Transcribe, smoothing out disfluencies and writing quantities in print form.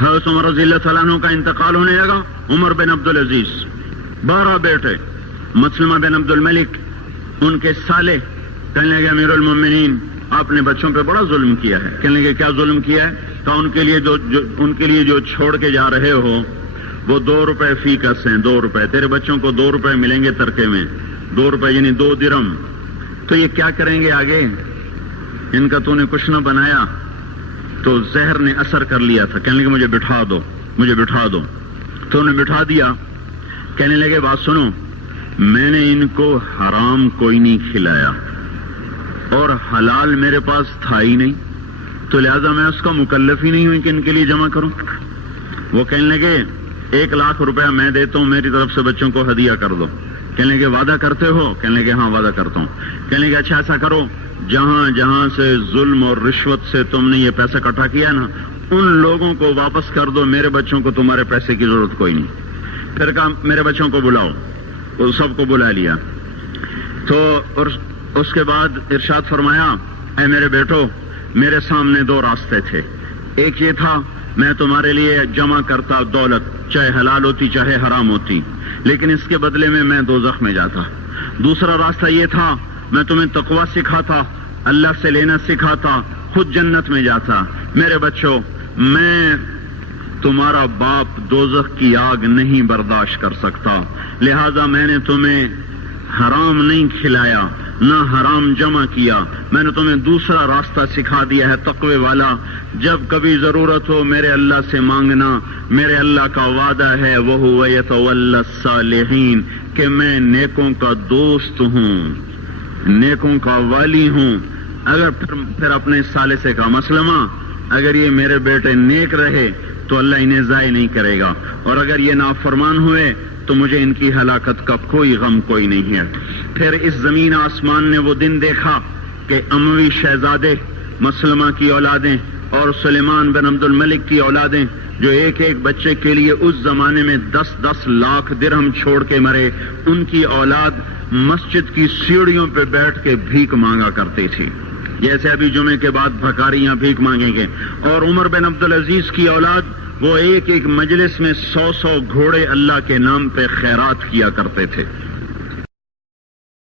حضرت عمر رضی اللہ تعالیٰ عنہ کا انتقال ہونے لگا. عمر بن عبدالعزیز 12 بیٹے. مسلمہ بن عبد الملک ان کے سالے کہنے لگے امیر المومنین آپ نے بچوں پہ بڑا ظلم کیا ہے. کہنے لگے کیا ظلم کیا ہے؟ کہ ان کے لیے جو چھوڑ کے جا رہے ہو وہ 2 روپے فی کس ہیں. 2 روپے تیرے بچوں کو 2 روپے ملیں گے ترکے میں. 2 روپے یعنی 2 درم. تو یہ کیا کریں گے آگے؟ ان کا تو نے کچھ نہ بنایا. تو زہر نے اثر کر لیا تھا. کہنے لگے مجھے بٹھا دو مجھے بٹھا دو. تو انہیں بٹھا دیا. کہنے لگے بات سنو میں نے ان کو حرام کوئی نہیں کھلایا اور حلال میرے پاس تھا ہی نہیں تو لہذا میں اس کا مکلف ہی نہیں ہوں کہ ان کے لیے جمع کروں. وہ کہنے لگے 1 لاکھ روپیہ میں دیتا ہوں میری طرف سے بچوں کو ہدیہ کر دو. کہنے لگے وعدہ کرتے ہو؟ کہنے لگے ہاں وعدہ کرتا ہوں. کہنے لگے اچھا ایسا کرو جہاں جہاں سے ظلم اور رشوت سے تم نے یہ پیسہ اکٹھا کیا نا ان لوگوں کو واپس کر دو. میرے بچوں کو تمہارے پیسے کی ضرورت کوئی نہیں. پھر کہا میرے بچوں کو بلاؤ. وہ سب کو بلا لیا. تو اس کے بعد ارشاد فرمایا اے میرے بیٹو میرے سامنے 2 راستے تھے. ایک یہ تھا میں تمہارے لیے جمع کرتا دولت چاہے حلال ہوتی چاہے حرام ہوتی لیکن اس کے بدلے میں دوزخ میں جاتا. دوسرا راستہ یہ تھا میں تمہیں تقوی سکھاتا اللہ سے لینا سکھاتا خود جنت میں جاتا. میرے بچوں میں تمہارا باپ دوزخ کی آگ نہیں برداشت کر سکتا لہذا میں نے تمہیں حرام نہیں کھلایا نہ حرام جمع کیا. میں نے تمہیں دوسرا راستہ سکھا دیا ہے تقوی والا. جب کبھی ضرورت ہو میرے اللہ سے مانگنا. میرے اللہ کا وعدہ ہے وَهُوَ يَتَوَلَّى الصَّالِحِينَ کہ میں نیکوں کا دوست ہوں نیکوں کا والی ہوں. اگر پھر اپنے سالے سے کہا مسلمہ اگر یہ میرے بیٹے نیک رہے تو اللہ انہیں ضائع نہیں کرے گا اور اگر یہ نافرمان ہوئے تو مجھے ان کی ہلاکت کا کوئی غم کوئی نہیں ہے. پھر اس زمین آسمان نے وہ دن دیکھا کہ اموی شہزادے مسلمہ کی اولادیں اور سلیمان بن عبد الملک کی اولادیں جو ایک ایک بچے کے لیے اس زمانے میں 10-10 لاکھ درہم چھوڑ کے مرے ان کی اولاد مسجد کی سیڑھیوں پہ بیٹھ کے بھیک مانگا کرتی تھی جیسے ابھی جمعے کے بعد بھکاریاں بھیک مانگیں گے. اور عمر بن عبدالعزیز کی اولاد وہ ایک ایک مجلس میں 100 گھوڑے اللہ کے نام پہ خیرات کیا کرتے تھے.